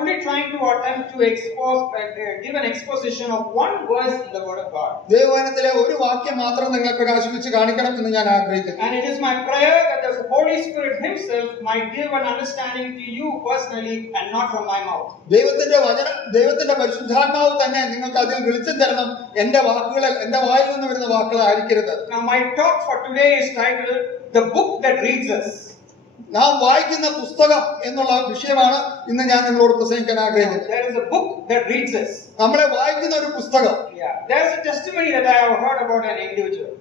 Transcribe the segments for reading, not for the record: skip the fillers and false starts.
only trying to attempt to give an exposition of one verse in the Word of God. ദൈവവചനത്തിലെ ഒരു വാക്യം മാത്രം നിങ്ങൾ പ്രകാശിപ്പിച്ച് കാണിക്കണം എന്ന് ഞാൻ ആഗ്രഹിക്കുന്നു. And it is my prayer that the Holy Spirit Himself might give an understanding to you personally and not from my mouth. ദൈവത്തിന്റെ പരിശുദ്ധാത്മാവ് തന്നെ നിങ്ങൾക്ക് അതിൽ വെളിച്ചം തരണം. എന്റെ വായിൽ നിന്ന് വരുന്ന വാക്കുകളായിരിക്കരുത്. Now my talk for today is titled "The Book That Reads Us." നാം വായിക്കുന്ന പുസ്തകം എന്നുള്ള വിഷയമാണ് ഇന്ന് ഞാൻ നിങ്ങളോട് പ്രസംഗിക്കാൻ ആഗ്രഹിക്കുന്നത്. There is a book that reads us. നമ്മളെ വായിക്കുന്ന ഒരു പുസ്തകം. There is a testimony that I have heard about an individual.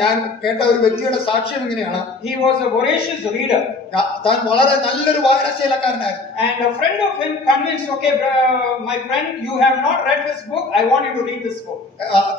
ഞാൻ കേട്ട ഒരു വ്യക്തിയുടെ സാക്ഷ്യം ഇങ്ങനെയാണ്. He was a voracious reader. താൻ വളരെ നല്ലൊരു വായനശീലക്കാരനായിരുന്നു. And a friend of him convinced, okay, my friend, you have not read this book. I want you to read this book.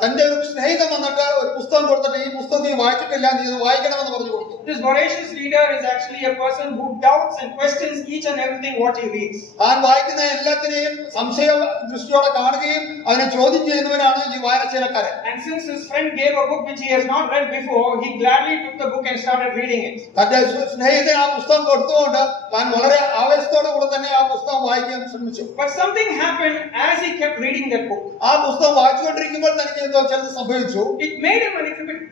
തന്റെ ഒരു സ്നേഹിതൻ വന്നിട്ട് ഒരു പുസ്തകം കൊടുത്തിട്ട് ഈ പുസ്തകം നീ വായിച്ചിട്ടില്ല, നീ ഇത് വായിക്കണമെന്ന് പറഞ്ഞു കൊടുത്തു. This voracious reader is actually a person who doubts and questions each and everything what he reads. താൻ വായിക്കുന്ന എല്ലാത്തിനെയും സംശയ ദൃഷ്ടിയോടെ കാണുകയും അതിനെ ചോദ്യം ചെയ്യുന്നവനാണ് ഈ വായനശീലക്കാരൻ. And since his friend gave a book which he has not read before, he gladly took the book and started reading it. തന്റെ സ്നേഹിതൻ ആ പുസ്തകം കൊടുത്തുകൊണ്ട് താൻ വളരെ ആവേശത്തോടെ കൂടെ തന്നെ ആ പുസ്തകം വായിക്കാൻ ശ്രമിച്ചു. But something happened as he kept reading that book. ആ പുസ്തകം വായിച്ചുകൊണ്ടിരിക്കുമ്പോൾ തനിക്ക് എന്തോ ചിലത് സംഭവിച്ചു. It made him a little bit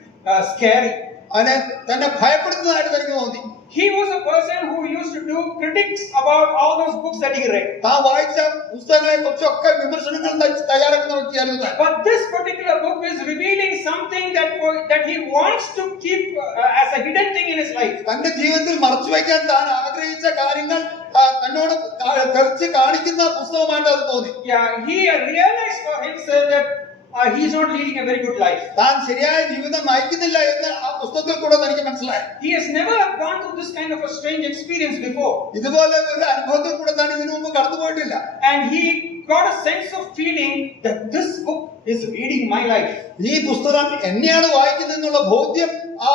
scary. അതിനെ തന്നെ ഭയപ്പെടുന്നതായിട്ട് തനിക്ക് തോന്നി. He was a person who used to do critics about all those books that he read. താൻ വായിച്ച പുസ്തകങ്ങളെ കുറിച്ചൊക്കെ വിമർശനങ്ങൾ തയ്യാറാക്കുന്ന വ്യക്തിയായിരുന്നു താൻ. But this particular book is revealing something that he wants to keep as a hidden thing in his life. തന്റെ ജീവിതത്തിൽ മറച്ചുവെക്കാൻ താൻ ആഗ്രഹിച്ച കാര്യങ്ങൾ തന്നോട് തെളിച്ച് കാണിക്കുന്ന പുസ്തകമായിട്ട് അത് തോന്നി. He realized for himself that he is not leading a very good life. താൻ ശരിയായ ജീവിതം നയിക്കുന്നില്ല എന്ന് ആ പുസ്തകത്തിൽ കൂടെ തനിക്ക് മനസ്സിലായി. He has never gone through this kind of a strange experience before. ഇതുപോലെ ഒരു അനുഭവത്തിൽ കൂടെ താൻ ഇതിനു മുമ്പ് കടന്നുപോയിട്ടില്ല. And he got a sense of feeling that this book is reading my life. ഈ പുസ്തകം എന്നെയാണ് വായിക്കുന്നത് എന്നുള്ള ബോധ്യം ആ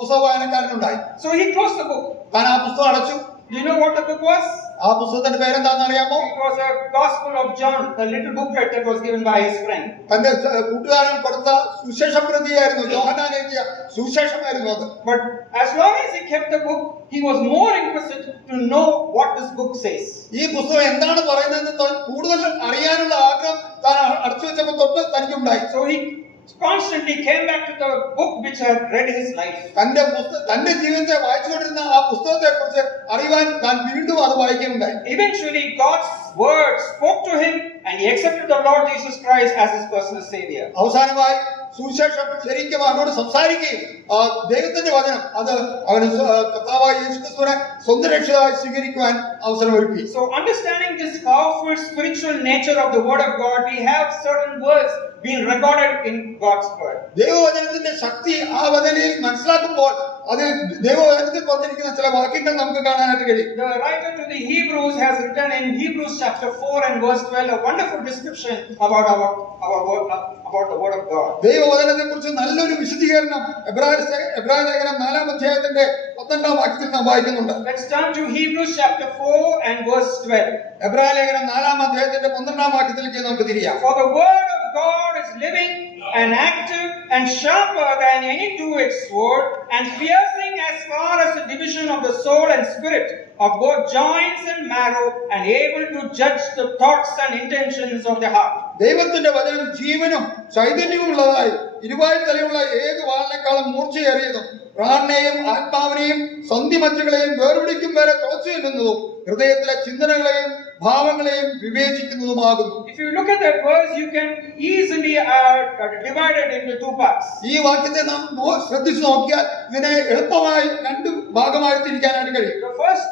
പുസ്തക വായനക്കാരനുണ്ടായി. So he closed the book. താൻ ആ പുസ്തകം അടച്ചു. Do you know what the book was? ആ പുസ്തകത്തിന്റെ പേരെന്താണെന്ന് അറിയാമോ? It was a Gospel of John, the little booklet that was given by his friend. തന്റെ കൂട്ടുകാരൻ കൊടുത്ത സുവിശേഷ പ്രതിയായിരുന്നു, യോഹന്നാൻ എഴുതിയ സുവിശേഷമായിരുന്നു അത്. But as long as he kept the book, he was more interested to know what this book says. ഈ പുസ്തകം എന്താണ് പറയുന്നതെന്ന് കൂടുതൽ അറിയാനുള്ള ആഗ്രഹം താൻ അടച്ചു വെച്ചപ്പോൾ തൊട്ട് തനിക്കുണ്ടായി. So he constantly came back to the book which had read his life. തന്റെ ജീവിതത്തെ വായിച്ചുകൊണ്ടിരുന്ന ആ പുസ്തകത്തെ കുറിച്ച് അറിയുവാൻ താൻ വീണ്ടും അത് വായിക്കുന്നുണ്ടായി. Eventually God's word spoke to him and he accepted the Lord Jesus Christ as his personal savior. അവസാനമായി സുവിശേഷം ശരിക്കും അവനോട് സംസാരിക്കുകയും ദൈവത്തിന്റെ വചനം അത് അവന് കർത്താവായ യേശുക്രിസ്തുവിനെ സ്വന്തം രക്ഷകനായി സ്വീകരിക്കുവാൻ അവസരമൊരുക്കി. So understanding this powerful spiritual nature of the word of God, we have certain words being recorded in God's word. ദൈവവചനത്തിന്റെ ശക്തി ആ വചനയിൽ മനസ്സിലാക്കുമ്പോൾ അതിൽ ദൈവവചനത്തിൽ പറഞ്ഞിരിക്കുന്ന ചില വാക്യങ്ങൾ നമുക്ക് കാണാനായിട്ട് കഴിയും. The writer to the Hebrews has written in Hebrews chapter 4 and verse 12 a wonderful description about the word of God. ദൈവവചനത്തെ കുറിച്ച് നല്ലൊരു വിശദീകരണം എബ്രായ ലേഖനം 4-ാം അധ്യായത്തിന്റെ 12-ാം വാക്യത്തിൽ നാം വായിക്കുന്നുണ്ട്. Let's turn to Hebrews chapter 4 and verse 12. എബ്രായ ലേഖനം 4-ാം അധ്യായത്തിന്റെ 12-ാം വാക്യത്തിലേക്ക് നമുക്ക് തിരിയാം. For the word of God is living and active and sharper than any two-edged sword and piercing as far as the division of the soul and spirit, of both joints and marrow, and able to judge the thoughts and intentions of the heart. ദൈവത്തിന്റെ വചനം ജീവനും ചൈതന്യവുമുള്ളതായി ഇരുവായ് തലയുള്ള ഏത് വാളിനേക്കാളും മൂർച്ചയേറിയതും പ്രാണനെയും ആത്മാവിനെയും സന്ധിമജ്ജകളെയും വേർപിടിക്കും വരെ തുളച്ചു ചെല്ലുന്നതും ഹൃദയത്തിലെ ചിന്തനകളെയും ഭാവങ്ങളെയും വിവേചിക്കുന്നതുമാകുന്നു. If you look at that verse, you can easily divide it into two parts. ഈ വാക്യത്തെ നാം ശ്രദ്ധിച്ചു നോക്കിയാൽ ഇതിനെ എളുപ്പമായി രണ്ട് ഭാഗമായി തിരിക്കാനായിട്ട് കഴിയും. The first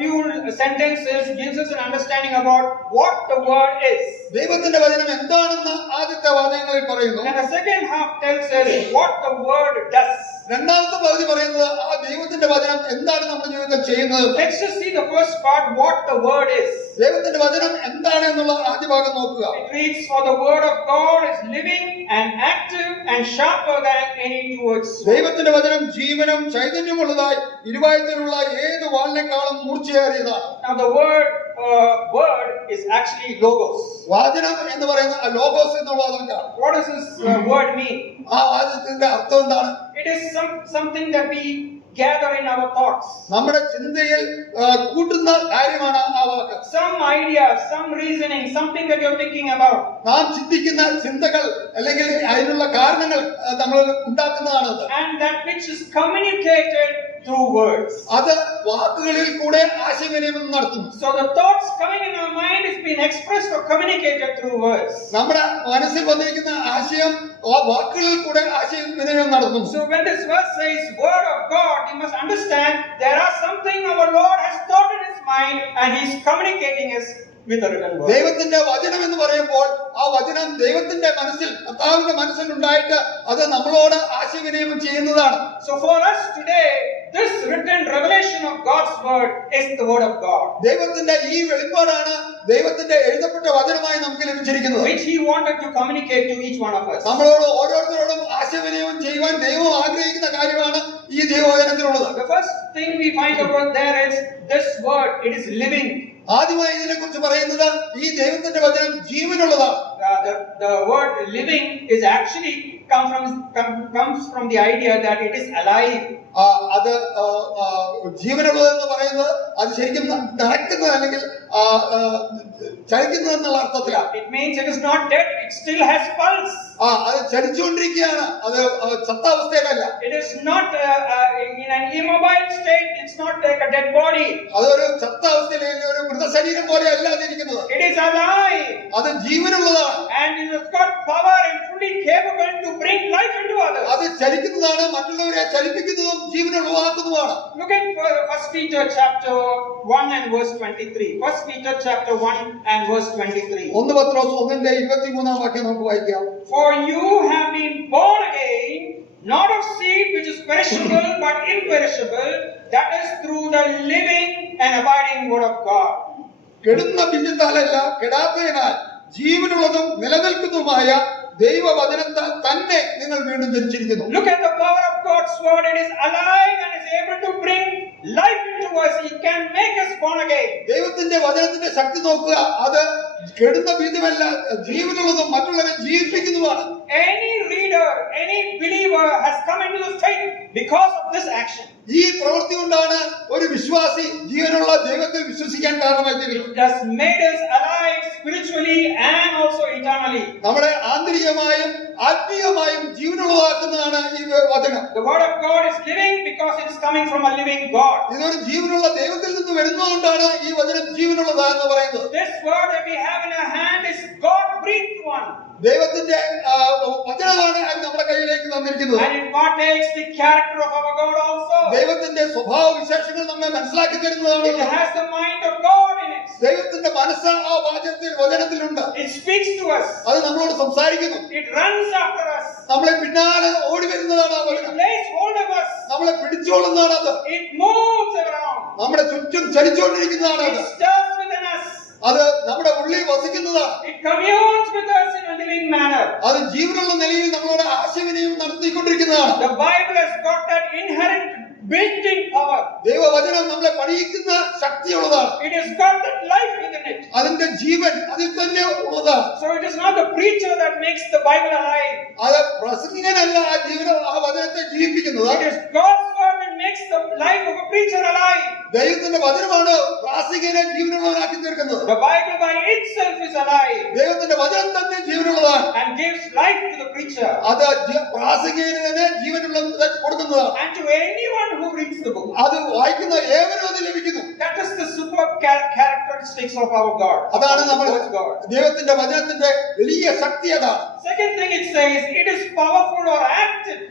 few sentences gives us an understanding about what the word is. ദൈവത്തിന്റെ വചനം എന്താണെന്ന് ആദ്യത്തെ വാക്യങ്ങളിൽ പറയുന്നു. And the second half tells us what the word does. രണ്ടാമത്തെ പകുതി പറയുന്നത് ആ ദൈവത്തിന്റെ വചനം എന്താണ് നമ്മുടെ ജീവിതത്തിൽ ചെയ്യുന്നത്. Let's just see the first part, what the word is. ദൈവത്തിന്റെ വചനം എന്താണ് എന്നുള്ള ആദ്യ ഭാഗം നോക്കുക. It reads, for the word of God is living and active and sharper than any two-edged sword. ദൈവത്തിന്റെ വചനം ജീവനും ചൈതന്യമുള്ളതായി ഇരുവായത്തിലുള്ള ഏത് വാളിനേക്കാളും മൂർച്ചയേറിയതാണ്. Now the word is actually logos. വചനം എന്ന് പറയുന്ന ലോഗോസ് എന്നുള്ള വാക്കാണ്. What does this word mean? ആ വാചകത്തിന്റെ അർത്ഥം എന്താണ്? It is something that we gather in our thoughts. നമ്മുടെ ചിന്തയിൽ കൂട്ടുന്ന കാര്യമാണ് ആ വാക്ക്. Some idea, some reasoning, something that you're thinking about. നാം ചിന്തിക്കുന്ന ചിന്തകൾ അല്ലെങ്കിൽ അതിനുള്ള കാരണങ്ങൾ നമ്മൾ ഉണ്ടാക്കുന്നതാണത്. And that which is communicated through words. അത് വാക്കുകളിൽ കൂടെ ആശയവിനിമയം നടത്തുന്നു. So the thoughts coming in our mind is being expressed or communicated through words. നമ്മുടെ മനസ്സിൽ വന്നിരിക്കുന്ന ആശയം ആ വാക്കുകളിൽ കൂടെ ആശയവിനിമയം നടത്തുന്നു. So when this verse says word of God, you must understand there are something our Lord has thought in his mind and he's communicating us with a written word. ദൈവത്തിന്റെ വചനം എന്ന് പറയുമ്പോൾ ആ വചനം ദൈവത്തിന്റെ മനസ്സിൽ കർത്താവിന്റെ മനസ്സിൽ ഉണ്ടായിട്ട് അത് നമ്മളോട് ആശയവിനിമയം ചെയ്യുന്നതാണ്. So for us today, this written revelation of God's word is the word of God. ദൈവത്തിന്റെ ഈ വെളിപ്പാടാണ് ദൈവത്തിന്റെ എഴുതപ്പെട്ട വചനമായി നമുക്ക് ലഭിച്ചിരിക്കുന്നത്. Which he wanted to communicate to each one of us. നമ്മളോട് ഓരോരുത്തരോടും ആശയവിനിമയം ചെയ്യുവാൻ ദൈവം ആഗ്രഹിക്കുന്ന കാര്യമാണ് ഈ ദൈവവചനത്തിലുള്ളത്. The first thing we find about there is this word, it is living. ആദ്യമായി ഇതിനെ കുറിച്ച് പറയുന്നത് ഈ ദൈവത്തിന്റെ വചനം ജീവനുള്ളതാണ്. The word living is actually comes from the idea that it is alive. അത് ജീവനുള്ളതെന്ന് പറയുന്നത് അത് ശരിക്കും നടക്കുന്നത് അല്ലെങ്കിൽ ചലിക്കുന്നത് എന്നുള്ള അർത്ഥത്തിലാണ്. It means it is not dead, it still has pulse. അത് ചലിച്ചുകൊണ്ടിരിക്കുകയാണ്, അത് ചത്താവസ്ഥയിലല്ല. It is not in an immobile state, it's not like a dead body. അതൊരു ചത്താവസ്ഥയിൽ ഒരു മൃതശരീരം പോലെ അല്ല അതിരിക്കുന്നത്. It is alive. അത് ജീവനുള്ളതാണ്. And it has got power and fully capable to bring life into others. അത് ചലിക്കുന്നതാണ്, മറ്റുള്ളവരെ ചലിപ്പിക്കുന്നതും ജീവനുള്ളതാക്കുന്നതുമാണ്. Look at 1 Peter chapter 1 and verse 23. 1 Peter chapter 1 and verse 23. 1 പത്രോസ് 1:23 വാക്യം നമുക്ക് വായിക്കാം. For you have been born again, not of seed which is perishable but imperishable, that is through the living and abiding word of God. കെടുന്ന ബീജത്താലല്ല, കെടാത്തതിനാൽ ജീവനുള്ളതും നിലനിൽക്കുന്നതുമായ ദൈവവചനത്താൽ തന്നെ നിങ്ങൾ വീണ്ടും ജനിച്ചിരിക്കുന്നു. Look at the power of God's word. It is alive and is able to bring life into us. It can make us born again. ദൈവത്തിന്റെ വചനത്തിന്റെ ശക്തി നോക്കുക. അത് കെടുന്ന ബീജമല്ല, ജീവനുള്ളതും മറ്റുള്ളവരെ ജീവിപ്പിക്കുന്നതുമാണ്. Any reader, any believer has come into the faith because of this action. ഈ പ്രവൃത്തി കൊണ്ടാണ് ഒരു വിശ്വാസി ജീവനുള്ള ദൈവത്തിൽ വിശ്വസിക്കാൻ കാരണമായി തീരുന്നത്. It has made us alive spiritually and also eternally. നമ്മളെ ആന്തരികമായും ആത്മീയമായും ജീവനുള്ളതാക്കുന്നതാണ് ഈ വചനം. The word of God is living because it is coming from a living God. ഇതൊരു ജീവനുള്ള ദൈവത്തിൽ നിന്ന് വരുന്നതുകൊണ്ടാണ് ഈ വചനം ജീവനുള്ളതാണെന്ന് പറയുന്നത്. This word that we have in our hand is God breathed one. ദൈവത്തിന്റെ വചനമാണ് നമ്മുടെ കയ്യിലേക്ക് തന്നിരിക്കുന്നത്. And it partakes the character of our God also. ദൈവത്തിന്റെ സ്വഭാവ വിശേഷങ്ങൾ നമ്മെ മനസ്സിലാക്കി തരുന്നതാണ്. It has the mind of God in it. ദൈവത്തിന്റെ മനസ്സ് ആ വചനത്തിലുണ്ട്. It speaks to us. അത് നമ്മളോട് സംസാരിക്കുന്നു. It runs after us. നമ്മളെ പിന്നാലെ ഓടി വരുന്നതാണ് ആ It വചനം. lays hold of us. നമ്മളെ പിടിച്ചോളുന്നതാണ് അത്. It moves around. നമ്മുടെ ചുറ്റും ചലിച്ചുകൊണ്ടിരിക്കുന്നതാണ് It അത്. stirs within us. അത് നമ്മുടെ ഉള്ളിൽ വസിക്കുന്നതാണ്. It communes with us in a living manner. അത് ജീവനുള്ള നിലയിൽ നമ്മളോട് ആശയവിനിമയം നടത്തിക്കൊണ്ടിരിക്കുന്നതാണ്. The Bible has got that inherent built-in power. ദൈവവചനം നമ്മളെ പണിയിക്കുന്ന ശക്തിയുള്ളതാണ്. It has got that life within it. അതിന്റെ ജീവൻ അതിൽ തന്നെ ഉള്ളതാണ്. So it is not the preacher that makes the Bible alive. അത് പ്രസംഗനല്ല ആ വചനത്തെ ജീവിപ്പിക്കുന്നത്. It is God's word that makes the life of a preacher alive. ദൈവത്തിന്റെ വചനമാണ് പ്രാസംഗികനെ ജീവനുള്ളവനാക്കി തീർക്കുന്നത്. The Bible by itself is alive ദൈവത്തിന്റെ വചനം തന്നെ ജീവനുള്ളതാണ്. and gives life to the preacher. അത് പ്രാസംഗികന് തന്നെ ജീവനുള്ള കൊടുക്കുന്നതാണ്. And to anyone who reads the book. അത് വായിക്കുന്ന ഏവരും അത് ലഭിക്കുന്നു. That is the superb characteristics of our God. അതാണ് നമ്മൾ God. ദൈവത്തിന്റെ വചനത്തിന്റെ വലിയ ശക്തി അതാണ്. Second thing it says, it is powerful or active.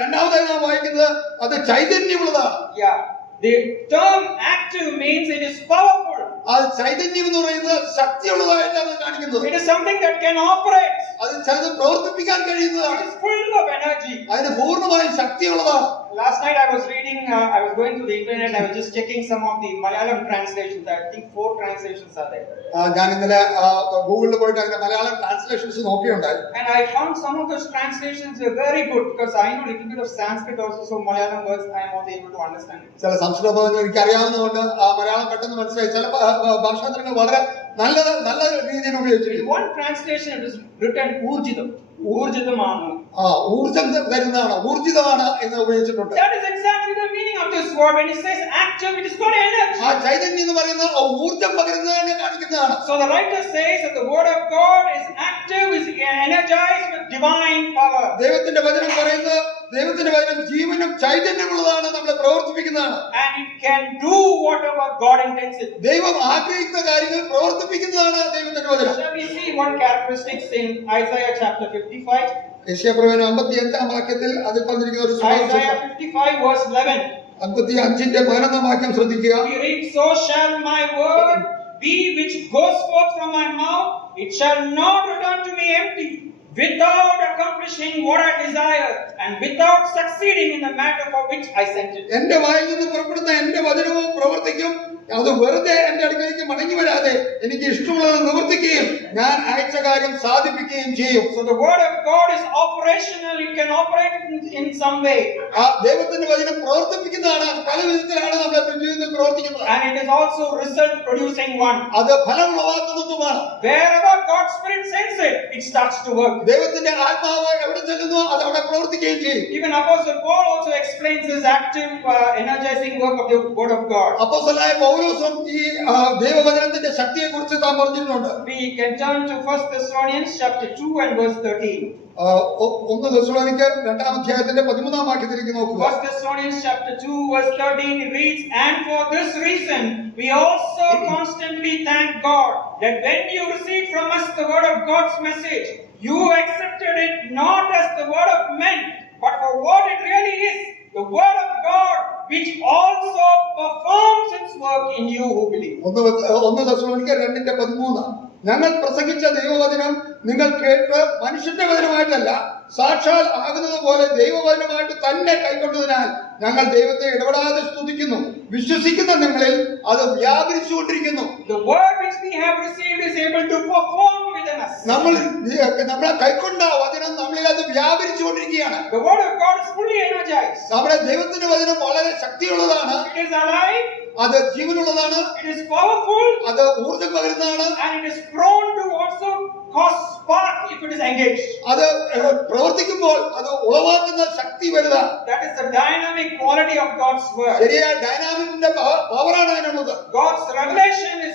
രണ്ടാമതായി നാം വായിക്കുന്നത് അത് ചൈതന്യമുള്ളതാണ്. Yeah. The term active means it is powerful. അത് ചൈതന്യം എന്ന് പറയുന്നത് ശക്തിയുള്ളതായിട്ടാണ് കാണിക്കുന്നത്. It is something that can operate. അത് ചിലത് പ്രവർത്തിപ്പിക്കാൻ കഴിയുന്നതാണ്. It is full of energy. അതിന് പൂർണ്ണമായും ശക്തിയുള്ളതാണ്. Last night I was reading, I was going through the internet, I was just checking some of the Malayalam translations. I think 4 translations are there. ഞാൻ ഇന്നലെ ഗൂഗിളിൽ പോയിട്ട് അതിന്റെ മലയാളം ട്രാൻസ്ലേഷൻസ് നോക്കിയുണ്ടായി. And I found some of those translations are very good because I know a little bit of Sanskrit also, so Malayalam words I am also able to understand it. ചില സംസ്കൃത പദങ്ങൾ എനിക്ക് അറിയാവുന്നതുകൊണ്ട് മലയാളം പെട്ടെന്ന് മനസ്സിലായി. ചില ഭാഷാന്തരങ്ങൾ വളരെ നല്ല രീതിയിൽ ഉപയോഗിച്ചിട്ടുണ്ട്. In one translation it is written Urjidam. ഊർജിതമാണ്. ഊർജം തരുന്നതാണ്, ഊർജിതമാണ് എന്ന് ഉപയോഗിച്ചിട്ടുണ്ട്. That is exactly the meaning of this word. When it says active, it is not energy. ആ ചൈതന്യം എന്ന് പറയുന്ന ഊർജം പകരുന്നതിനെ കാണിക്കുന്നതാണ്. So the writer says that the word of God is active, is energized with divine power. ദൈവത്തിന്റെ വചനം പറയുന്നത്, ദൈവത്തിന്റെ വചനം ജീവനും ചൈതന്യമുള്ളതാണ്, നമ്മളെ പ്രവർത്തിപ്പിക്കുന്നതാണ്. And it can do whatever God intends it. ദൈവം ആഗ്രഹിക്കുന്ന കാര്യങ്ങൾ പ്രവർത്തിപ്പിക്കുന്നതാണ് ദൈവത്തിന്റെ വചനം. Shall we see one characteristics in Isaiah chapter 55? യെശയ്യാപ്രവചനം 55-ാം വാക്യത്തിൽ അതിൽ പറഞ്ഞിരിക്കുന്ന ഒരു Isaiah 55 verse 11. 55-ന്റെ 11-ാം വാക്യം ശ്രദ്ധിക്കുക. We read, so shall my word be which goes forth from my mouth, it shall not return to me empty, without accomplishing what I desire and without succeeding in the matter for which I sent it. എന്റെ വായിൽ നിന്ന് പുറപ്പെടുന്ന എന്റെ വചനവും പ്രവർത്തിക്കും, അത് വെറുതെ എന്റെ അടുക്കലേക്ക് മടങ്ങി വരാതെ എനിക്ക് ഇഷ്ടമുള്ളത് നിവർത്തിക്കുകയും ഞാൻ അയച്ച കാര്യം സാധിപ്പിക്കുകയും ചെയ്യും. So the word of God is operational. It can operate in some way. ആ ദൈവത്തിന്റെ വചനം പ്രവർത്തിപ്പിക്കുന്നതാണ്, പല വിധത്തിലാണ് നമ്മുടെ ജീവിതത്തിൽ പ്രവർത്തിക്കുന്നത്. And it is also result producing one. അത് ഫലം ഉളവാക്കുന്നതുമാണ്. Wherever God's Spirit sends it, it starts to work. ദൈവത്തിന്റെ ആത്മാവ് എവിടെ ചെല്ലുന്നു അത് അവിടെ പ്രവർത്തിക്കുകയും ചെയ്യും. Even Apostle Paul also explains this active energizing work of the word of God. അപ്പോസ്തലനായ പൗലോസും ഈ ദൈവവചനത്തിന്റെ ശക്തിയെ കുറിച്ച് താൻ പറഞ്ഞിട്ടുണ്ട്. We can turn to 1 Thessalonians chapter 2 and verse 13. 1 തെസ്സലോനിക്കർ 2-ാം അധ്യായത്തിന്റെ 13-ാം വാക്യത്തിലേക്ക് നോക്കുക. 1 Thessalonians chapter 2 verse 13 it reads, and for this reason we also constantly thank God that when you received from us the word of God's message, you accepted it not as the word of men, but for what it really is, the word of God, which also performs its work in you who believe. 1 തെസ്സലോനിക്കർ 2:13 ഞങ്ങൾ പ്രസംഗിച്ച ദൈവവചനം നിങ്ങൾ കേട്ട് മനുഷ്യന്റെ വചനമായിട്ടല്ല സാക്ഷാൽ ആകുന്നത് പോലെ ദൈവവചനമായിട്ട് തന്നെ കൈക്കൊണ്ടതിനാൽ ഞങ്ങൾ ദൈവത്തെ ഇടപെടാതെ സ്തുതിക്കുന്നു. വിശ്വസിക്കുന്ന നിങ്ങളിൽ അത് വ്യാപരിച്ചുകൊണ്ടിരിക്കുന്നു. The word which we have received is able to perform within us. നമ്മളെ കൈക്കൊണ്ട വചനം നമ്മളിൽ അത് വ്യാപരിച്ചുകൊണ്ടിരിക്കുകയാണ്. The word of God is fully energized. നമ്മുടെ ദൈവത്തിന്റെ വചനം വളരെ ശക്തിയുള്ളതാണ്. It is alive. അത് ജീവനുള്ളതാണ്. It is powerful. അത് ഊർജ്ജം പകരുന്നതാണ്. And it is prone to also cause spark if it is engaged. അത് പ്രവർത്തിക്കുമ്പോൾ അത് ഉളവാക്കുന്ന ശക്തി വലുതാണ്. That is the dynamic quality of God's word. ശരിയായ ഡൈനാമിക്കിന്റെ പവറാണ് അതിനുള്ളത്. God's revelation is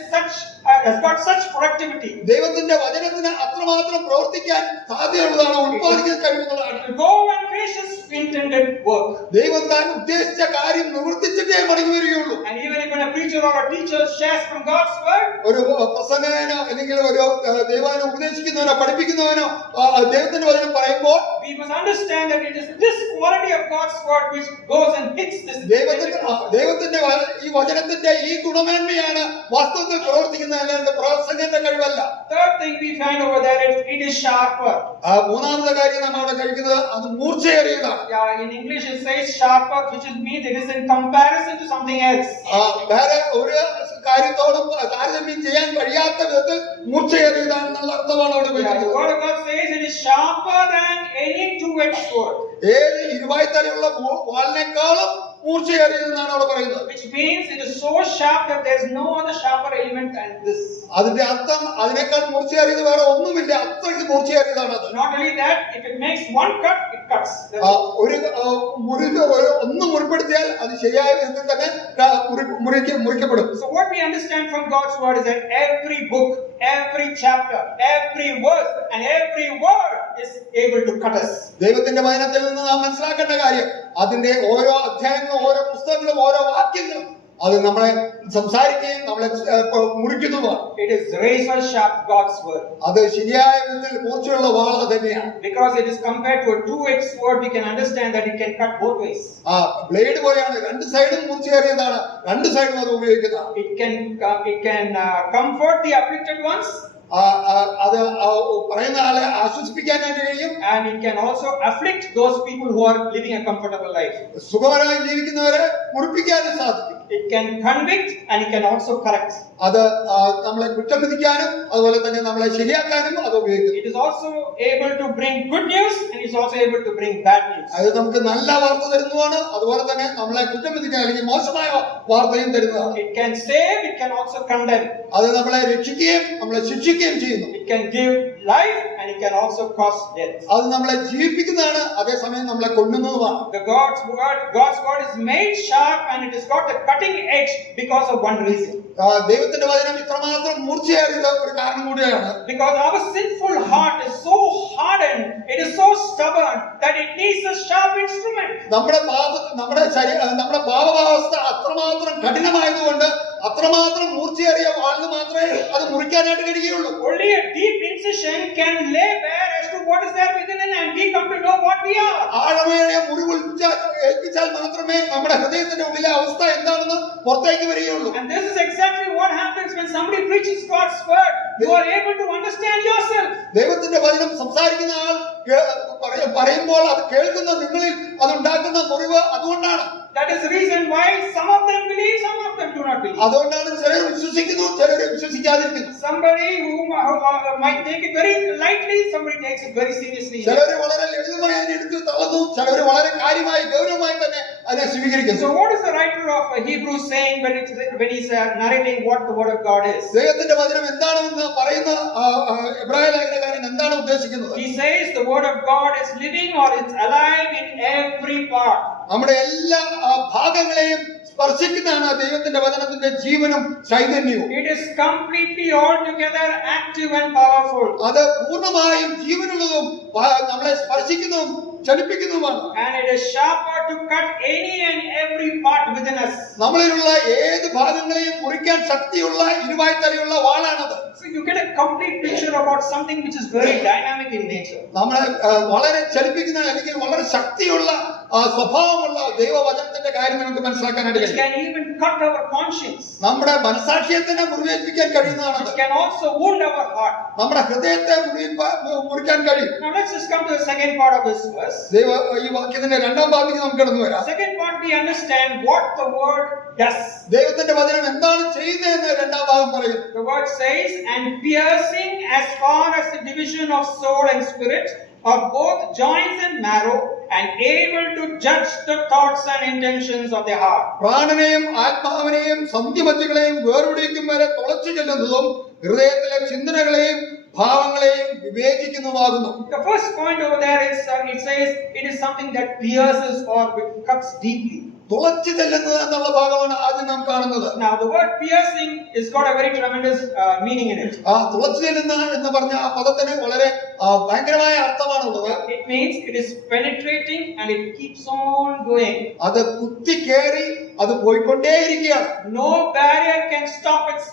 has got such productivity. ദൈവത്തിന്റെ വചനത്തിന് അത്രമാത്രം പ്രവർത്തിക്കാൻ സാധ്യതയുള്ളതാണ്, ഉത്പാദിക്കാൻ കഴിവുള്ളതാണ്. To go and finish his intended work. ദൈവം താൻ ഉദ്ദേശിച്ച കാര്യം നിവർത്തിച്ചിട്ടേ മടങ്ങി വരികയുള്ളൂ. And even if a preacher or a teacher shares from God's word, ഒരു പ്രസംഗകനോ അല്ലെങ്കിൽ ഒരു ദൈവവചനം ഉപദേശിക്കുന്നവനോ പഠിപ്പിക്കുന്നവനോ ദൈവത്തിന്റെ വചനം പറയുമ്പോൾ we must understand that it is this quality of God's word which goes and hits this. ദൈവത്തിന്റെ ഈ വചനത്തിന്റെ ഈ ഗുണമേന്മയാണ് വാസ്തവത്തിൽ പ്രവർത്തിക്കുന്നത്, അല്ലാതെ പ്രസംഗത്തിന്റെ കഴിവല്ല. Third thing we find over there is it is sharper. മൂന്നാമത്തെ കാര്യം നാം അവിടെ കഴിക്കുന്നത് അത് മൂർച്ചയേറിയതാണ്. In English it says sharper, which means it is in comparison to something else. വേറെ ഒരു കാര്യത്തോടും താരതമ്യം ചെയ്യാൻ കഴിയാത്ത വിധത്തിൽ മൂർച്ചയേറിയതാണെന്നുള്ള അർത്ഥമാണ് അവിടെ The word of God says it is sharper than any two-edged sword. ഏത് ഇരുവായ്ത്തലയുള്ള വാളിനേക്കാളും മൂർച്ചയേറിയതെന്നാണ് അവിടെ പറയുന്നത്. Which means it is so sharp that there is no other sharper element than this. അതിന്റെ അർത്ഥം അതിനേക്കാൾ മൂർച്ചയേറിയത് വേറെ ഒന്നുമില്ല, അത്രയ്ക്ക് മൂർച്ചയേറിയതാണ് അത്. Not only that, if it makes one cut, it cuts. ഒന്ന് മുറിപ്പെടുത്തിയാൽ അത് ശരിയായ വിധത്തിൽ തന്നെ മുറിക്കപ്പെടും. So what we understand from God's word is that every book, every chapter, every verse and every word is able to cut us. ദൈവത്തിന്റെ വചനത്തിൽ നിന്ന് നാം മനസ്സിലാക്കേണ്ട കാര്യം അതിന്റെ ഓരോ അധ്യായങ്ങളും ഓരോ പുസ്തകങ്ങളും ഓരോ വാക്യങ്ങളും അത് നമ്മളെ സംസാരിക്കുകയും നമ്മളെ മുറിക്കുന്നതുമാണ്. It is razor sharp God's word. അത് ശരിയായ വിധത്തിൽ മൂർച്ചയുള്ള വാള തന്നെയാണ്. Because it is compared to a two-edged sword, we can understand that it can cut both ways. Blade പോലെയാണ്, രണ്ട് സൈഡും മൂർച്ചയേറിയതാണ്, രണ്ട് സൈഡും അത് ഉപയോഗിക്കുന്നതാണ്. It can comfort the afflicted ones. അത് പറയുന്ന ആളെ ആശ്വസിപ്പിക്കാനായിട്ട് കഴിയും. And it can also afflict those people who are living a comfortable life. സുഖകരമായി ജീവിക്കുന്നവരെ മുറിപ്പിക്കാനും സാധിക്കും. It can convict and it can also correct. അത് നമ്മളെ കുറ്റം വിധിക്കാനും അതുപോലെ തന്നെ നമ്മളെ ശരിയാക്കാനും അത് ഉപയോഗിക്കുന്നു. It is also able to bring good news and it is also able to bring bad news. അത് നമുക്ക് നല്ല വാർത്ത തരുന്നതാണ്, അതുപോലെ തന്നെ നമ്മളെ കുറ്റം വിധിക്കാൻ അല്ലെങ്കിൽ മോശമായ വാർത്തയും തരുന്നതാണ്. It can save, it can also condemn. അത് നമ്മളെ രക്ഷിക്കുകയും നമ്മളെ ശിക്ഷിക്കുകയും ചെയ്യുന്നു. It can give life and it can also cause death. അത് നമ്മളെ ജീവിപ്പിക്കുന്നതാണ്, അതേസമയം നമ്മളെ കൊല്ലുന്നതുമാണ്. God's word is made sharp and it has got a cutting edge because of one reason. ദൈവത്തിന്റെ വചനം ഇത്രമാത്രം മൂർച്ചയേറിയത് ഒരു കാരണം കൂടിയാണ്. Because our sinful heart is so hardened, it is so stubborn that it needs a sharp instrument. നമ്മുടെ പാപാവസ്ഥ അത്രമാത്രം കഠിനമായതുകൊണ്ട് അത്രമാത്രം മൂർച്ചയേറിയ വാളിന് മാത്രമേ അത് മുറിക്കാനായിട്ട് കഴിയുകയുള്ളൂ. Only a deep incision can lay bare as to what is there within and we come to know what we are. ആഴമേറിയ ഏൽപ്പിച്ചാൽ മാത്രമേ നമ്മുടെ ഹൃദയത്തിന്റെ ഉള്ളിലെ അവസ്ഥ എന്താണെന്ന് പുറത്തേക്ക് വരികയുള്ളൂ. And this is exactly what happens when somebody preaches God's word. You are able to understand yourself. ദൈവത്തിന്റെ വചനം സംസാരിക്കുന്ന ആൾ പറയുമ്പോൾ അത് കേൾക്കുന്ന നിങ്ങളിൽ അതുണ്ടാക്കുന്ന മുറിവ് അതുകൊണ്ടാണ്. That is the reason why some of them believe, some of them do not believe. അതുകൊണ്ടാണ് ചിലർ വിശ്വസിക്കുന്നു, ചിലർ വിശ്വസിക്കാതിരിക്കുന്നു. Somebody who might take it very lightly, somebody takes it very seriously. ചിലർ വളരെ ലളിതമായി അതിനെ എടുത്ത് തള്ളുന്നു, ചിലർ വളരെ കാര്യമായി ഗൗരവമായി തന്നെ അതിനെ സ്വീകരിക്കുന്നു. So what is the writer of Hebrews saying when he's narrating what the word of God is? ദൈവത്തിന്റെ വചനം എന്താണെന്ന് പറയുന്ന എബ്രായ ലേഖനകാരൻ എന്താണ് ഉദ്ദേശിക്കുന്നത്? He says the word of God is living or it's alive in every part. നമ്മുടെ എല്ലാ ഭാഗങ്ങളെയും സ്പർശിക്കുന്നതാണ് ദൈവത്തിന്റെ വചനത്തിന്റെ ജീവനും ചൈതന്യവും. It is completely altogether active and powerful. അത് പൂർണ്ണമായും ജീവനുള്ളതും നമ്മളെ സ്പർശിക്കുന്നതും ചലിപ്പിക്കുന്നതുമാണ്. And it is sharper to cut any and every part within us. നമ്മളിലുള്ള ഏത് ഭാഗങ്ങളെയും മുറിക്കാൻ ശക്തിയുള്ള ഇരുവായ്ത്തലയുള്ള വാളാണത്. So you get a complete picture about something which is very dynamic in nature. നമ്മളെ വളരെ ചലിപ്പിക്കുന്ന അല്ലെങ്കിൽ വളരെ ശക്തിയുള്ള സ്വഭാവമുള്ള ദൈവവചനത്തിന്റെ കാര്യം നമുക്ക് മനസ്സിലാക്കാനായിട്ട് It can even cut our conscience. നമ്മുടെ മനസാക്ഷിയെ തന്നെ മുറിവേൽപ്പിക്കാൻ കഴിയുന്നതാണ്. It can also wound our heart. നമ്മുടെ ഹൃദയത്തെ മുറിക്കാൻ കഴിയും. Now let's just come to the second part of this verse. ഈ വാക്യത്തിന്റെ രണ്ടാം ഭാഗത്തേക്ക് നമുക്ക് കടന്നു വരാം. Second part, we understand what the word does. ദൈവത്തിന്റെ വചനം എന്താണ് ചെയ്യുന്നതെന്ന് രണ്ടാം ഭാഗം പറയുന്നു. The word says, and piercing as far as the division of soul and spirit, of both joints and marrow, and able to judge the thoughts and intentions of the heart. പ്രാണനെയും ആത്മാവിനെയും സന്ധിമജ്ജകളെയും വേർപിടിക്കും വരെ തുളച്ചു ചെല്ലുന്നതും ഹൃദയത്തിലെ ചിന്തനകളെയും ഭാവങ്ങളെയും വിവേചിക്കുന്നതുമാകുന്നു. The first point over there is it says it is something that pierces or cuts deeply. തുളച്ചു ചെല്ലുന്നത് എന്നുള്ള ഭാഗമാണ് ആദ്യം നാം കാണുന്നത്. Now the word piercing is got a very tremendous meaning in it. തുളച്ചു ചെല്ലുന്ന എന്ന് പറഞ്ഞ ആ പദത്തിന് വളരെ ഭയങ്കരമായ അർത്ഥമാണുള്ളത്. It means it is penetrating and it keeps on going. അത് കുത്തി കയറി അത് പോയിക്കൊണ്ടേയിരിക്കുകയാണ്. No barrier can stop its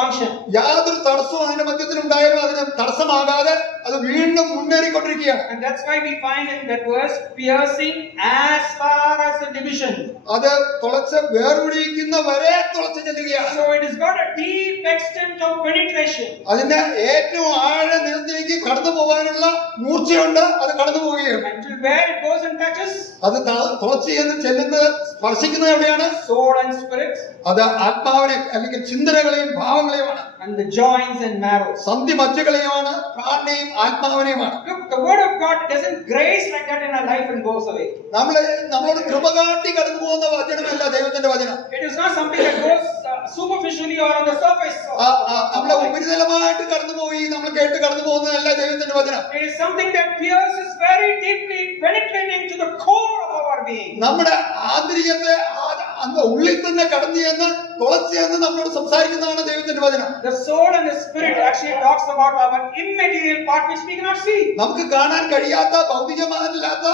function. യാതൊരു തടസ്സവും അതിന്റെ മധ്യത്തിൽ ഉണ്ടായാലും അതിന് തടസ്സമാകാതെ അത് വീണ്ടും മുന്നേറിക്കൊണ്ടിരിക്കുകയാണ്. And that's why we find in that verse piercing as far as the division. അത് തുളച്ച് വേർപിടിക്കുന്ന വരെ തുളച്ചു ചെല്ലുകയാണ്. So it has got a deep extent of penetration. അതിന്റെ ഏറ്റവും ആഴനിലത്തിലേക്ക് കടന്നു പോകാനുള്ള മൂർച്ചയുണ്ട്. അത് കടന്നു പോവുകയാണ്. Until where it goes and touches? അത് തുളച്ച് ചെല്ലുന്നത് സ്പർശിക്കുന്നത് എവിടെയാണ്? Soul and spirit. അത് ആത്മാവിനെ അല്ലെങ്കിൽ ചിന്തനകളെയും ഭാവങ്ങളെയുമാണ്. And the joints and marrow. സന്ധിമജ്ജകളെയുമാണ്, പ്രാണനെയും ആത്മാവിനെയുമാണ്. Look, the word of God doesn't grace like that in our life and goes away. നമ്മളോട് കൃപ കാട്ടി കടന്നു പോകുന്ന വചനമല്ല ദൈവത്തിന്റെ വചനം. It is not something that goes superficially or on the surface. നമ്മളെ ഉപരിതലമായിട്ട് കടന്നുപോയി നമ്മൾ കേട്ട് കടന്നു പോകുന്നതല്ല ദൈവത്തിന്റെ വചനം. It is something that pierces very deeply, penetrating to the core of our being. നമ്മുടെ ആന്തരികത്തെ ഉള്ളിൽ തന്നെ കടന്നു ചെന്ന് തുളച്ചു ചെന്ന് നമ്മളോട് സംസാരിക്കുന്നതാണ് ദൈവത്തിന്റെ വചനം. The soul and the spirit actually talks about our immaterial part which we cannot see. നമുക്ക് കാണാൻ കഴിയാത്ത ഭൗതികമല്ലാത്ത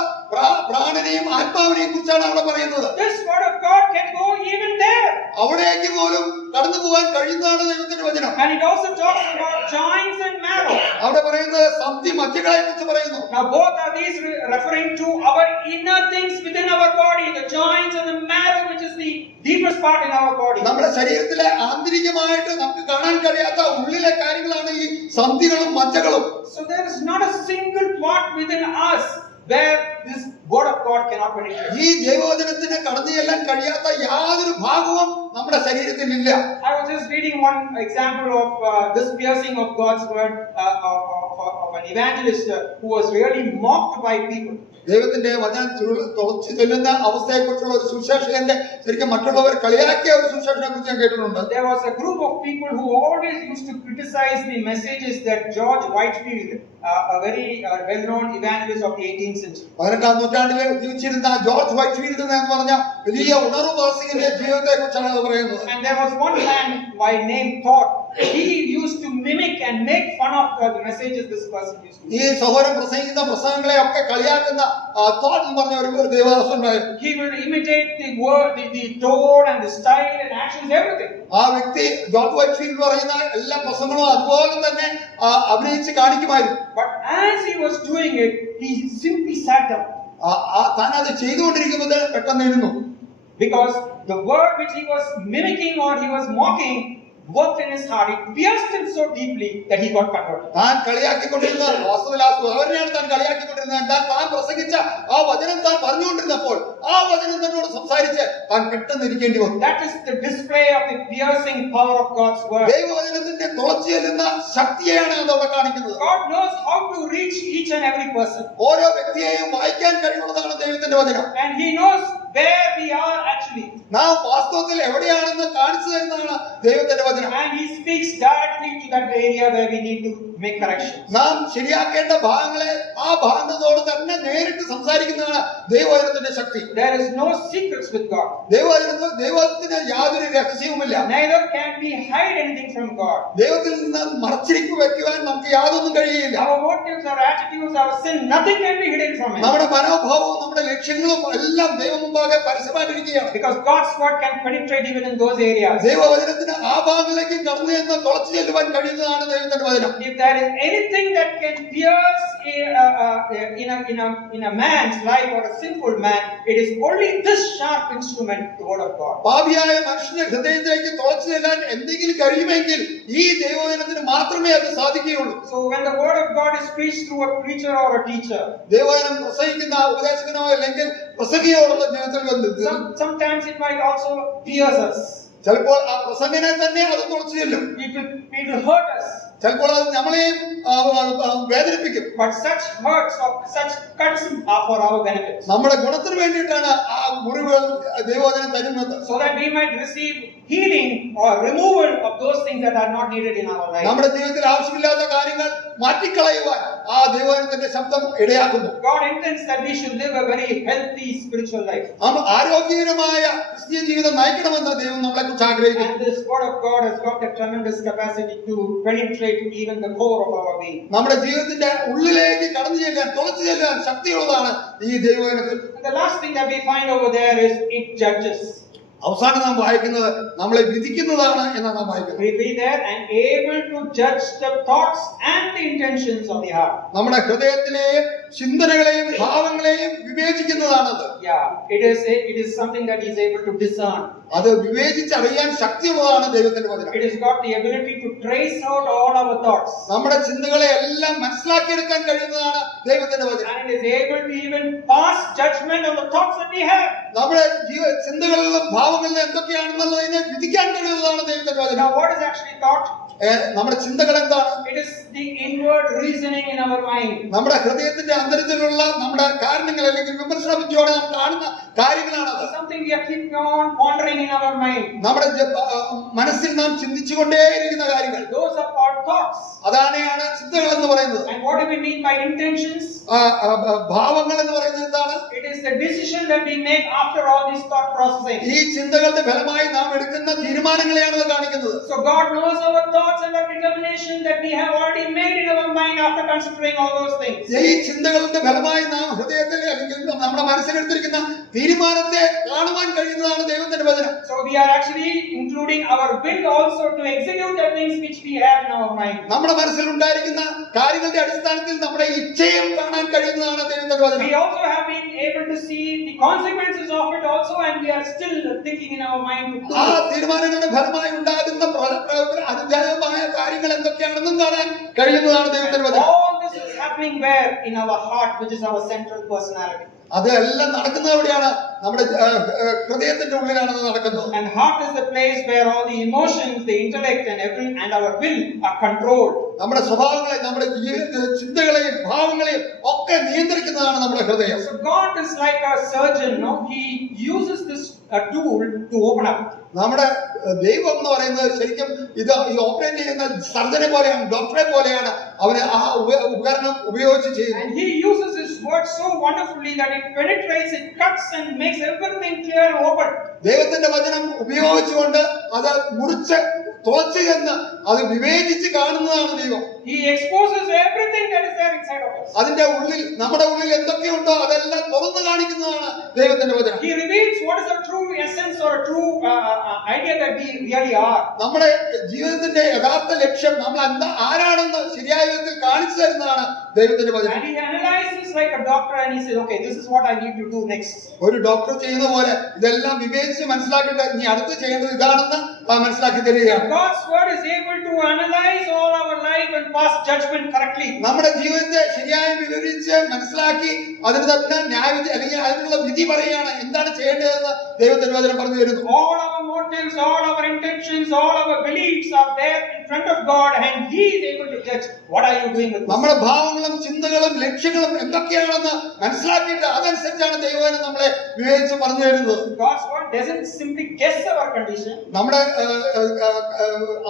പ്രാണനെയും ആത്മാവിനെയും കുറിച്ചാണ് അവിടെ പറയുന്നത്. This word of God can go even there. അവിടേക്ക് പോലും കടന്നു പോകാൻ കഴിയുന്നതാണ് ദൈവത്തിന്റെ വചനം. And it also talks about joints and marrow. അവിടെ പറയുന്നത് സന്ധി മജ്ജകളെ കുറിച്ച് പറയുന്നു. Now both are these referring to our inner things within our body, the joints and the marrow, which is the deepest part in our body. നമ്മുടെ ശരീരത്തിലെ ആന്തരികമായിട്ട് നമുക്ക് കാണാൻ കഴിയാത്ത ഉള്ളിലെ കാര്യങ്ങളാണ് ഈ സന്ധികളും മജ്ജകളും. So there is not a single part within us where this word of God cannot penetrate. ഈ ദൈവവചനത്തിന് കടന്നു ചെല്ലാൻ കഴിയാത്ത യാതൊരു ഭാഗവും നമ്മുടെ ശരീരത്തിൽ ഇല്ല. I was just reading one example of this piercing of God's word of an evangelist who was really mocked by people. ദൈവത്തിന്റെ വചനം തുളച്ചു ചെല്ലുന്ന അവസ്ഥയെക്കുറിച്ചുള്ള ഒരു സുവിശേഷകന്റെ ശരിക്കും മറ്റുള്ളവർ കളിയാക്കിയ ഒരു സുവിശേഷനെ കുറിച്ച് ഞാൻ കേട്ടിട്ടുണ്ട്. There was a group of people who always used to criticize the messages that George Whitefield, a very well-known evangelist of the 18th century. 18ാം നൂറ്റാണ്ടിൽ ജീവിച്ചിരുന്ന ജോർജ് വൈറ്റ്ഫീൽഡ് എന്ന് പറഞ്ഞ വലിയ ഉണർവ് പ്രസംഗിന്റെ ജീവിതത്തെ കുറിച്ചാണ് അത് പറയുന്നത്. And there was one man by name Todd. He used to mimic and make fun of the messages this person used to. ഈ സഹോദരൻ പ്രസംഗിക്കുന്ന പ്രസംഗങ്ങളെ ഒക്കെ കളിയാക്കുന്ന തോഡ് എന്ന് പറഞ്ഞ ഒരു ദേവദാസനുണ്ടായിരുന്നു. He will imitate the word, the tone and the style and actions, everything. ആ വ്യക്തി ജോർജ് വൈറ്റ്ഫീൽഡ് പറയുന്ന എല്ലാ പ്രസംഗങ്ങളും അതുപോലെ തന്നെ അഭിനയിച്ച് കാണിക്കുമായിരുന്നു. But as he was doing it, he simply sat down. താൻ അത് ചെയ്തുകൊണ്ടിരിക്കുമ്പോൾ പെട്ടെന്ന് ഇരുന്നു. Because the word which he was mimicking or he was mocking worked in his heart. It pierced him so deeply that he got converted. താൻ കളിയാക്കിക്കൊണ്ടിരുന്ന അവരെയാണ് താൻ കളിയാക്കിക്കൊണ്ടിരുന്നത്. എന്നാൽ താൻ പ്രസംഗിച്ച ആ വചനം താൻ പറഞ്ഞുകൊണ്ടിരുന്നപ്പോൾ ആ വചനം തന്നോട് സംസാരിച്ച് താൻ പെട്ടെന്ന് ഇരിക്കേണ്ടി വന്നു. That is the display of the piercing power of God's word. ദൈവവചനത്തിന്റെ തുളച്ചു ചെല്ലുന്ന ശക്തിയാണ് അതവിടെ കാണിക്കുന്നത്. God knows how to reach each and every person. ഓരോ വ്യക്തിയെയും വായിക്കാൻ കഴിവുള്ളതാണ് ദൈവത്തിന്റെ വചനം. And he knows where we are actually. നാം വാസ്തവത്തിൽ എവിടെയാണെന്ന് കാണിച്ചു തരുന്നതാണ് ദൈവത്തിന്റെ വചനം. And he speaks directly to that area where we need to make corrections. നാം ശരിയാക്കേണ്ട ഭാഗങ്ങളെ ആ ഭാഗത്തോട് തന്നെ നേരിട്ട് സംസാരിക്കുന്നതാണ് ദൈവവചനത്തിന്റെ ശക്തി. There is no secrets with God. ദൈവത്തിന് യാതൊരു രഹസ്യവുമില്ല. Neither can we hide anything from God. ദൈവത്തിൽ നിന്ന് മറച്ചിരിപ്പ് വെക്കുവാൻ നമുക്ക് യാതൊന്നും കഴിയില്ല. Our motives, our attitudes, our sin, nothing can be hidden from Him. നമ്മുടെ മനോഭാവവും നമ്മുടെ ലക്ഷ്യങ്ങളും എല്ലാം ദൈവം മുമ്പാകെ പരസ്യമായിട്ടിരിക്കുകയാണ്. Because God's word can penetrate even in those areas. ദൈവവചനത്തിന് ആ ഭാഗങ്ങളിലേക്ക് കടന്നു ചെന്ന് തുളച്ചു ചെല്ലുവാൻ കഴിയുന്നതാണ് ദൈവത്തിന്റെ വചനം. If there is anything that can pierce in a man's life or a sinful man, it is only this sharp instrument, the word of God. പാപിയായ മനുഷ്യന്റെ ഹൃദയത്തിലേക്ക് തുളച്ചു ചെല്ലാൻ എന്തെങ്കിലും കഴിയുമെങ്കിൽ ഈ ദൈവവചനത്തിന് മാത്രമേ അത് സാധിക്കുകയുള്ളൂ. So when the word of God is preached through a preacher or a teacher, ദൈവവചനം പ്രസംഗിക്കുന്ന ഉപദേശകനോ അല്ലെങ്കിൽ പ്രസംഗിയോടുള്ള ജീവിതത്തിൽ sometimes it might also pierce us. ചിലപ്പോൾ ആ പ്രസംഗനെ തന്നെ അത് തുളച്ചു ചെല്ലും. It will hurt us. ചിലപ്പോൾ അത് നമ്മളെയും വേദനിപ്പിക്കും. But such hurts or such cuts are for our benefit. നമ്മുടെ ഗുണത്തിന് വേണ്ടിയിട്ടാണ് ആ മുറിവുകൾ ദൈവവചനം തരുന്നത്. So that we might receive healing or removal of those things that are not needed in our life. നമ്മുടെ ജീവിതത്തിൽ ആവശ്യമില്ലാത്ത കാര്യങ്ങൾ മാറ്റിക്കളയുവാൻ ആ ദൈവവചനത്തിന്റെ ശബ്ദം ഇടയാക്കുന്നു. God intends that we should live a very healthy spiritual life. നാം ആരോഗ്യകരമായ ക്രിസ്തീയ ജീവിതം നയിക്കണമെന്ന് ദൈവം നമ്മളെ കുറിച്ച് ആഗ്രഹിക്കുന്നു. And this word of God has got a tremendous capacity to penetrate even the core of our being. നമ്മുടെ ജീവിതത്തിന്റെ ഉള്ളിലേക്ക് കടന്നു ചെല്ലാൻ തുളച്ചു ചെല്ലാൻ ശക്തിയുള്ളതാണ് ഈ ദൈവവചനത്തിൽ. The last thing that we find over there is it judges. അവസാനം നാം വായിക്കുന്നത് നമ്മളെ വിധിക്കുന്നതാണ് എന്നാണ് നാം വായിക്കുന്നത്. We read there and able to judge the thoughts and the intentions of the heart. നമ്മുടെ ഹൃദയത്തിലെയും ചിന്തകളെയും ഭാവങ്ങളെയും വിവേചിക്കുന്നതാണത്. Yeah, it is something that is able to discern. അത് വിവേചിച്ചറിയാൻ ശക്തിയുള്ളതാണ് ദൈവത്തിന്റെ വചനം. It has got the ability to trace out all our thoughts. നമ്മുടെ ചിന്തകളെ എല്ലാം മനസ്സിലാക്കിയെടുക്കാൻ കഴിയുന്നതാണ് ദൈവത്തിന്റെ വചനം. And it is able to even pass judgment on the thoughts that we have. നമ്മുടെ ചിന്തകളിലും ഭാവങ്ങളിലും എന്തൊക്കെയാണെന്നുള്ളതിനെ വിധിക്കാൻ കഴിയുന്നതാണ് ദൈവത്തിന്റെ വചനം. Now what is actually thought? നമ്മുടെ ചിന്തകൾ എന്താണ്? It is the inward reasoning in our mind. നമ്മുടെ ഹൃദയത്തിന്റെ അന്തരത്തിലുള്ള നമ്മുടെ കാരണങ്ങൾ അല്ലെങ്കിൽ വിമർശന ബുദ്ധിയോടെ നാം കാണുന്ന കാര്യങ്ങളാണ് അത്. Something we are keeping on pondering in our mind. നമ്മുടെ മനസ്സിൽ നാം ചിന്തിച്ചുകൊണ്ടേയിരിക്കുന്ന കാര്യങ്ങൾ. Those are called thoughts. അതാണ് ചിന്തകൾ എന്ന് പറയുന്നത്. And what do we mean by intentions? ഭാവങ്ങൾ എന്ന് പറയുന്നത് എന്താണ്? It is the decision that we make after all this thought processing. ഈ ചിന്തകളുടെ ഫലമായി നാം എടുക്കുന്ന തീരുമാനങ്ങളെയാണ് അത് കാണിക്കുന്നത്. So God knows our thoughts and our determination that we have already made in our mind after considering all those things. ഈ ചിന്തകളുടെ ഫലമായി നാം ഹൃദയത്തിൽ അല്ലെങ്കിൽ നമ്മുടെ മനസ്സിലെടുത്തിരിക്കുന്ന തീരുമാനത്തെ കാണുവാൻ കഴിയുന്നതാണ് ദൈവത്തിന്റെ വചനം. So we are actually including our will also to execute the things which we have in our mind. നമ്മുടെ മനസ്സിൽ ഉണ്ടായിരിക്കുന്ന കാര്യങ്ങളുടെ അടിസ്ഥാനത്തിൽ നമ്മുടെ ഇച്ഛയും കാണാൻ കഴിയുന്നതാണ് ദൈവത്തിന്റെ വചനം. We also have been able to see the consequences of it also, and we are still thinking in our mind. ആ തീരുമാനങ്ങളുടെ ഫലമായി ഉണ്ടാകുന്ന അതിജാതമായ കാര്യങ്ങൾ എന്തൊക്കെയാണെന്നും കാണാൻ കഴിയുന്നതാണ് ദൈവത്തിന്റെ വചനം. All this is happening where? In our heart, which is our central personality. അതെല്ലാം നടക്കുന്നത് എവിടെയാണ്? നമ്മുടെ ഹൃദയത്തിന്റെ ഉള്ളിലാണ് അത് നടക്കുന്നത്. And heart is the place where all the emotions, the intellect and our will are controlled. നമ്മുടെ സ്വഭാവങ്ങളെ, നമ്മുടെ ചിന്തകളെയും ഭാവങ്ങളെയും ഒക്കെ നിയന്ത്രിക്കുന്നതാണ് നമ്മുടെ ഹൃദയം. So God is like a surgeon, no? He uses this tool to open up. നമ്മുടെ ദൈവം എന്ന് പറയുന്നത് ശരിക്കും ഇത് ഈ ഓപ്പറേറ്റ് ചെയ്യുന്ന സർജനെ പോലെയാണ്, ഡോക്ടറെ പോലെയാണ്. അവന് ആ ഉപകരണം ഉപയോഗിച്ച് ചെയ്യുന്നത്. And he uses his word so wonderfully that it penetrates, it cuts and makes everything clear and open. ദൈവത്തിന്റെ വചനം ഉപയോഗിച്ചുകൊണ്ട് അത് മുറിച്ച് തുളച്ചു എന്ന് അത് വിവേചിച്ച് കാണുന്നതാണ് ദൈവം. He exposes everything that is there inside of us. അതിന്റെ ഉള്ളിൽ, നമ്മുടെ ഉള്ളിൽ എന്തൊക്കെയുണ്ടോ അതെല്ലാം തുറന്നു കാണിക്കുന്നതാണ് ദൈവത്തിന്റെ വചനം. He reveals what is the true essence or a true idea that we really are. നമ്മുടെ ജീവിതത്തിന്റെ യഥാർത്ഥ ലക്ഷ്യം നമ്മൾ ആരാണെന്ന് ശരിയായ വിധത്തിൽ കാണിച്ചു തരുന്നതാണ് ദൈവത്തിന്റെ വചനം. And he analyzes like a doctor and he says, okay, this is what I need to do next. ഒരു ഡോക്ടർ ചെയ്യുന്ന പോലെ ഇതെല്ലാം വിവേചിച്ച് മനസ്സിലാക്കിയിട്ട് ഇനി അടുത്ത് ചെയ്യേണ്ടത് ഇതാണെന്ന് മനസ്സിലാക്കി തരികയാണ്. God's word is able to analyze all our life and pass judgment correctly. നമ്മുടെ ജീവിതത്തെ ശരിയായി വിവരിച്ച് മനസ്സിലാക്കി അതിന് തന്നെ ന്യായം അല്ലെങ്കിൽ അതിനുള്ള വിധി പറയുകയാണ് എന്താണ് ചെയ്യേണ്ടതെന്ന് ദൈവത്തിന്റെ വചനം പറഞ്ഞു തരുന്നു. All our motives, all our intentions, all our beliefs are there in front of God and he is able to judge what are you doing with this. നമ്മുടെ ഭാവങ്ങളും ചിന്തകളും ലക്ഷ്യങ്ങളും എന്തൊക്കെയാണെന്ന് മനസ്സിലാക്കിയിട്ട് അതനുസരിച്ചാണ് ദൈവവചനം നമ്മളെ വിവേചിച്ച് പറഞ്ഞു തരുന്നത്. God's word doesn't simply guess our condition. നമ്മുടെ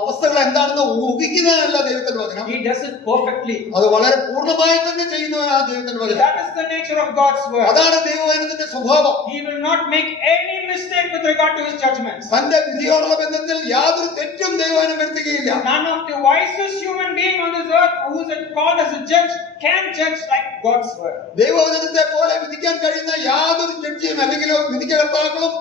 അവസ്ഥകൾ എന്താണെന്ന് ഊഹിക്കുന്നതല്ല ദൈവത്തിന്റെ വചനം. He does it perfectly. അത് വളരെ പൂർണ്ണമായി തന്നെ ചെയ്യുന്നതാണ് ദൈവത്തിന്റെ വചനം. That is the nature of God's word. അതാണ് ദൈവവചനത്തിന്റെ സ്വഭാവം. He will not make any mistake with regard to his judgments. തന്റെ വിധിയോടുള്ള ബന്ധത്തിൽ യാതൊരു തെറ്റും ദൈവവചനം വരുത്തുകയില്ല. None of the wisest human being on this earth who is called as a judge can judge like God's word. ദൈവവചനത്തെ പോലെ വിധിക്കാൻ കഴിയുന്ന യാതൊരു ജഡ്ജിയും അല്ലെങ്കിൽ വിധികർത്താക്കളും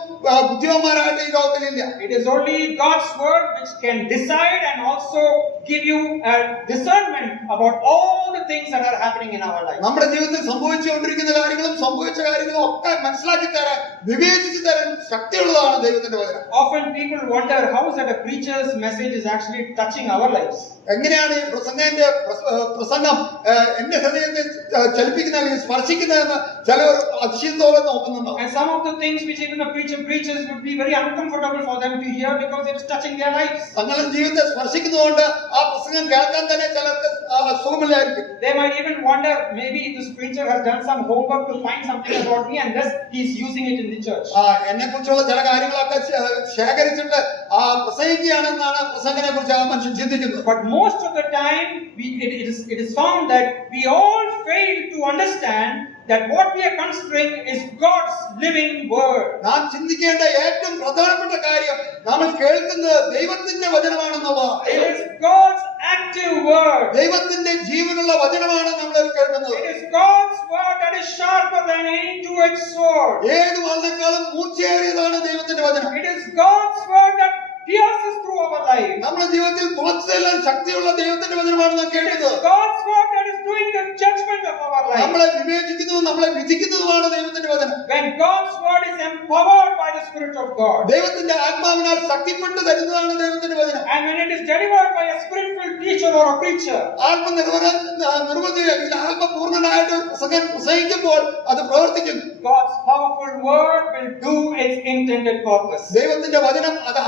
ബുദ്ധിമാന്മാരായിട്ട് ഈ ലോകത്തിലില്ല. It is only God's word which can decide and also give you a discernment about all the things that are happening in our life. നമ്മുടെ ജീവിതത്തിൽ സംഭവിച്ചുകൊണ്ടിരിക്കുന്ന കാര്യങ്ങളും സംഭവിച്ച കാര്യങ്ങളും ഒക്കെ മനസ്സിലാക്കി തരാൻ, വിവേചിച്ച് തരാൻ ശക്തിയുള്ളതാണ് ദൈവത്തിന്റെ വചനം. Often people wonder how is that a preacher's message is actually touching our lives. എങ്ങനെയാണ് ഈ പ്രസംഗം എന്റെ ഹൃദയത്തെ ചലിപ്പിക്കുന്ന അല്ലെങ്കിൽ സ്പർശിക്കുന്നതെന്ന് ചിലർ അതിശയത്തോടെ നോക്കുന്നുണ്ടോ? And some of the things which even a preacher preaches would be very uncomfortable for them to hear because it is touching their lives. തങ്ങളുടെ ജീവിതത്തെ സ്പർശിക്കുന്നതുകൊണ്ട് ആ പ്രസംഗം കേൾക്കാൻ തന്നെ ചിലർക്ക് സുഖമില്ലായിരിക്കും. They might even wonder, maybe this preacher has done some homework to find something about me and thus he is using it in the church. എന്നെ കുറിച്ചുള്ള ചില കാര്യങ്ങളൊക്കെ ശേഖരിച്ചിട്ട് പ്രസംഗിക്കുകയാണെന്നാണ് പ്രസംഗനെ കുറിച്ച് ആ മനുഷ്യൻ ചിന്തിക്കുന്നത്. But most of the time it is found that we all fail to understand that what we are considering is God's living word. നാം ചിന്തിക്കേണ്ട ഏറ്റവും പ്രധാനപ്പെട്ട കാര്യം നമ്മൾ കേൾക്കുന്നത് ദൈവത്തിന്റെ വചനമാണെന്നുള്ളതാണ്. It is God's active word. ദൈവത്തിന്റെ ജീവനുള്ള വചനമാണ് നമ്മൾ കേൾക്കുന്നത്. It is God's word that is sharper than any two-edged sword. ഏത് വാളിനേക്കാളും മൂർച്ചയേറിയതാണ് ദൈവത്തിന്റെ വചനം. It is God's word that pierces through our life. നമ്മുടെ ജീവിതത്തിൽ തുളച്ചെല്ലാൻ ശക്തിയുള്ള ദൈവത്തിന്റെ വചനമാണ് നാം കേൾക്കുന്നത്. God's word that is doing the judgment of our life. നമ്മളെ വിവേചിക്കുന്നതും നമ്മളെ വിധിക്കുന്നതുമാണ് ദൈവത്തിന്റെ വചനം. When God's word is empowered by the Spirit of God. ദൈവത്തിന്റെ ആത്മാവിനാൽ ശക്തിപ്പെട്ട് തരുന്നതാണ് ദൈവത്തിന്റെ വചനം. And when it is delivered by a spirit-filled teacher or a preacher. ആത്മപൂർണനായിട്ട് പ്രസംഗിക്കുമ്പോൾ അത് പ്രവർത്തിക്കും. God's powerful word will do its intended purpose. ദൈവത്തിന്റെ വചനം അത്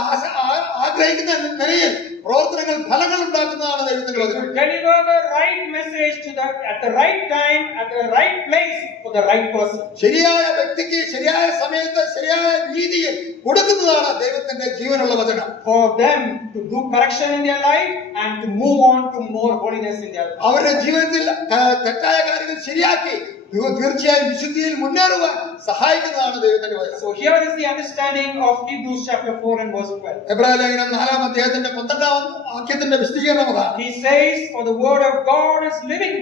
ആഗ്രഹിക്കുന്ന നിലയിൽ പ്രവർത്തനങ്ങൾ ഫലങ്ങൾ ഉണ്ടാക്കുന്നതാണ് ദൈവത്തിന്റെ വചനം. Deliver the right message at the right time, at the right place for the right person. ശരിയായ വ്യക്തിക്ക് ശരിയായ സമയത്ത് ശരിയായ രീതിയിൽ കൊടുക്കുന്നതാണ് ദൈവത്തിന്റെ ജീവനുള്ള വചനം. For them to do correction in their life and to move on to more holiness in their life. അവരുടെ ജീവിതത്തിൽ തെറ്റായ കാര്യങ്ങൾ ശരിയാക്കി തീർച്ചയായും വിശുദ്ധിയിൽ മുന്നേറുവാൻ സഹായിക്കുന്നതാണ് ദൈവത്തിന്റെ വചനം. So here is the understanding of Hebrews chapter 4 and verse 12. എബ്രായലേഖനം 4-ാം അധ്യായത്തിന്റെ 12-ാം വാക്യത്തിന്റെ വിശദീകരണം അതാണ്. He says, for the word of God is living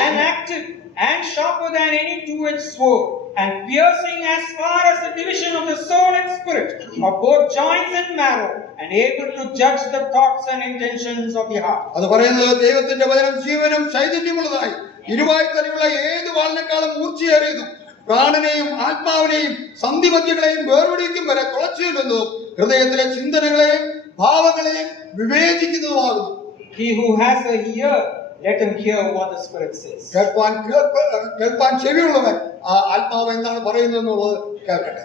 and active and sharper than any two-edged sword and piercing as far as the division of the soul and spirit, of both joints and marrow, and able to judge the thoughts and intentions of the heart. അത് പറയുന്നത് ദൈവത്തിന്റെ വചനം ജീവനും ചൈതന്യമുള്ളതായി ഇരുവായി തന്നെയുള്ള ഏത് വാളിനേക്കാളും മൂർച്ചയേറിയതും പ്രാണനെയും ആത്മാവിനെയും സന്ധിമധ്യങ്ങളെയും വേർപിടിക്കും വരെ തുളച്ചുകൊല്ലുന്നതും ഹൃദയത്തിലെ ചിന്തനകളെയും ഭാവങ്ങളെയും വിവേചിക്കുന്നതുമാകുന്നു. He who has a ear, let him hear what the Spirit says. കേൾപ്പാൻ ചെവിയുള്ളവൻ ആ ആത്മാവ് എന്താണ് പറയുന്നത് എന്നുള്ളത് കേൾക്കട്ടെ.